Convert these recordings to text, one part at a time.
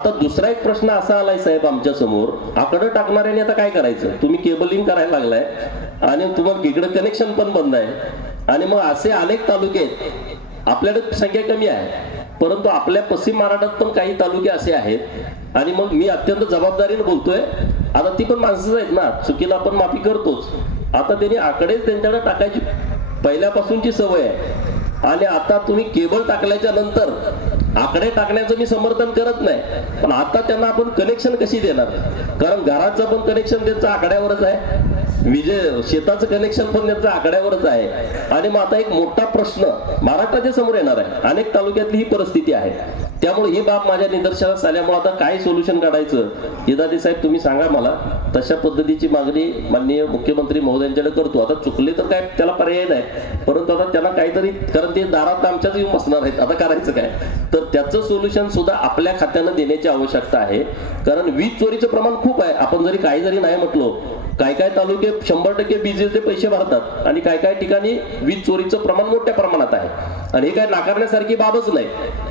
आता दुसरा एक प्रश्न असा आलाय साहेब आमच्या समोर, आकडे टाकणाऱ्याने आता काय करायचं? तुम्ही केबलिंग करायला लागलाय आणि तुम्हाला इकडे कनेक्शन पण बंद आहे आणि मग असे अनेक तालुके आहेत. आपल्याकडे संख्या कमी आहे परंतु आपल्या पश्चिम महाराष्ट्रात पण काही तालुके असे आहेत आणि मग मी अत्यंत जबाबदारीने बोलतोय. आता ती पण माणसंच आहेत ना, चुकीला आपण माफी करतोच. आता त्यांनी आकडेच त्यांच्याकडे टाकायची पहिल्यापासूनची सवय आहे आणि आता तुम्ही केबल टाकल्याच्या नंतर आकडे टाकण्याचं मी समर्थन करत नाही, पण आता त्यांना आपण कनेक्शन कशी देणार? कारण घराचं पण कनेक्शन त्यांचं आकड्यावरच आहे, शेताचं कनेक्शन पण त्यांचं आकड्यावरच आहे. आणि मग आता एक मोठा प्रश्न महाराष्ट्राच्या समोर येणार आहे. अनेक तालुक्यातली ही परिस्थिती आहे. त्यामुळे ही बाब माझ्या निदर्शनास आल्यामुळे आता काय सोल्युशन काढायचं यदादी साहेब तुम्ही सांगा मला. तशा पद्धतीची मागणी माननीय मुख्यमंत्री महोदयांच्याकडे करतो. आता चुकले तर काय त्याला पर्याय नाही, परंतु आता त्यांना काहीतरी, कारण ते दारात आमच्याच येऊन बसणार आहेत, आता करायचं काय? तर त्याचं सोल्युशन सुद्धा आपल्या खात्यानं देण्याची आवश्यकता आहे. कारण वीज चोरीचं प्रमाण खूप आहे. आपण जरी काही जरी नाही म्हटलो, काय काय तालुके 100% वीजेचे पैसे भरतात आणि काय काय ठिकाणी वीज चोरीचं प्रमाण मोठ्या प्रमाणात आहे आणि हे काय नाकारण्यासारखी बाबच नाही.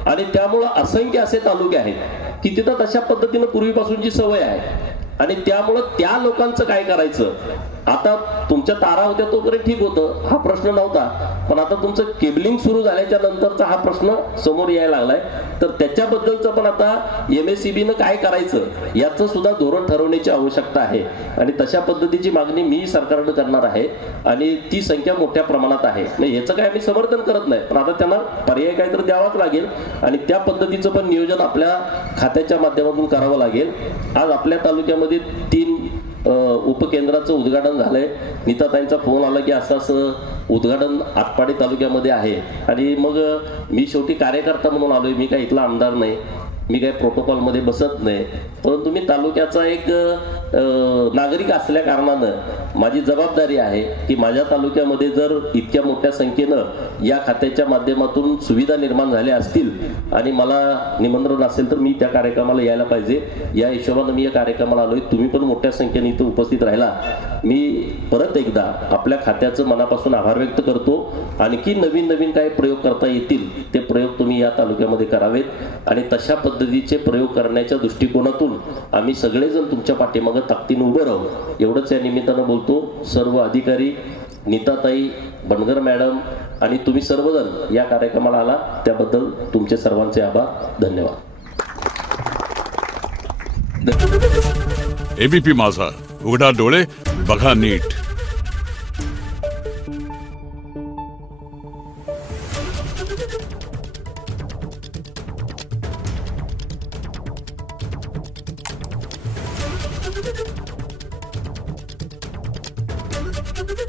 आणि त्यामुळं असंख्य असे तालुके आहेत की तिथं तशा पद्धतीनं पूर्वीपासूनची सवय आहे आणि त्यामुळं त्या लोकांचं काय करायचं? आता तुमच्या तारा होत्या तोपर्यंत ठीक होतं, हा प्रश्न नव्हता, पण आता तुमचं केबलिंग सुरू झाल्याच्या नंतरचा हा प्रश्न समोर यायला लागलाय. तर त्याच्याबद्दलचं पण आता MSEBनं काय करायचं याचं सुद्धा धोरण ठरवण्याची आवश्यकता आहे आणि तशा पद्धतीची मागणी मी सरकारकडे करणार आहे आणि ती संख्या मोठ्या प्रमाणात आहे. नाही याचं काय आम्ही समर्थन करत नाही, पण आता त्यांना पर्याय काहीतरी द्यावाच लागेल आणि त्या पद्धतीचं पण नियोजन आपल्या खात्याच्या माध्यमातून करावं लागेल. आज आपल्या तालुक्यामध्ये 3 उपकेंद्राचं उद्घाटन झालंय. नीताताईंचा फोन आला की असं असं उद्घाटन आटपाडी तालुक्यामध्ये आहे आणि मग मी शेवटी कार्यकर्ता म्हणून आलोय. मी काही इथला आमदार नाही, मी काही प्रोटोकॉल मध्ये बसत नाही, परंतु मी तालुक्याचा एक नागरिक असल्या कारणानं माझी जबाबदारी आहे की माझ्या तालुक्यामध्ये जर इतक्या मोठ्या संख्येनं या खात्याच्या माध्यमातून सुविधा निर्माण झाल्या असतील आणि मला निमंत्रण असेल तर मी त्या कार्यक्रमाला यायला पाहिजे. या हिशोबानं मी या कार्यक्रमाला आलोय. तुम्ही पण मोठ्या संख्येने इथं उपस्थित राहिला. मी परत एकदा आपल्या खात्याचं मनापासून आभार व्यक्त करतो. आणखी नवीन नवीन काही प्रयोग करता येतील ते प्रयोग तुम्ही या तालुक्यामध्ये करावेत आणि तशा पद्धतीचे प्रयोग करण्याच्या दृष्टिकोनातून आम्ही सगळेजण तुमच्या पाठीमागे ताकदीने उभे राहू एवढंच या निमित्तानं बोलतो. सर्व अधिकारी, नीताताई, बनगर मॅडम आणि तुम्ही सर्वजण या कार्यक्रमाला आला त्याबद्दल तुमचे सर्वांचे आभार. धन्यवाद. एबीपी माझा, उघडा डोळे बघा नीट.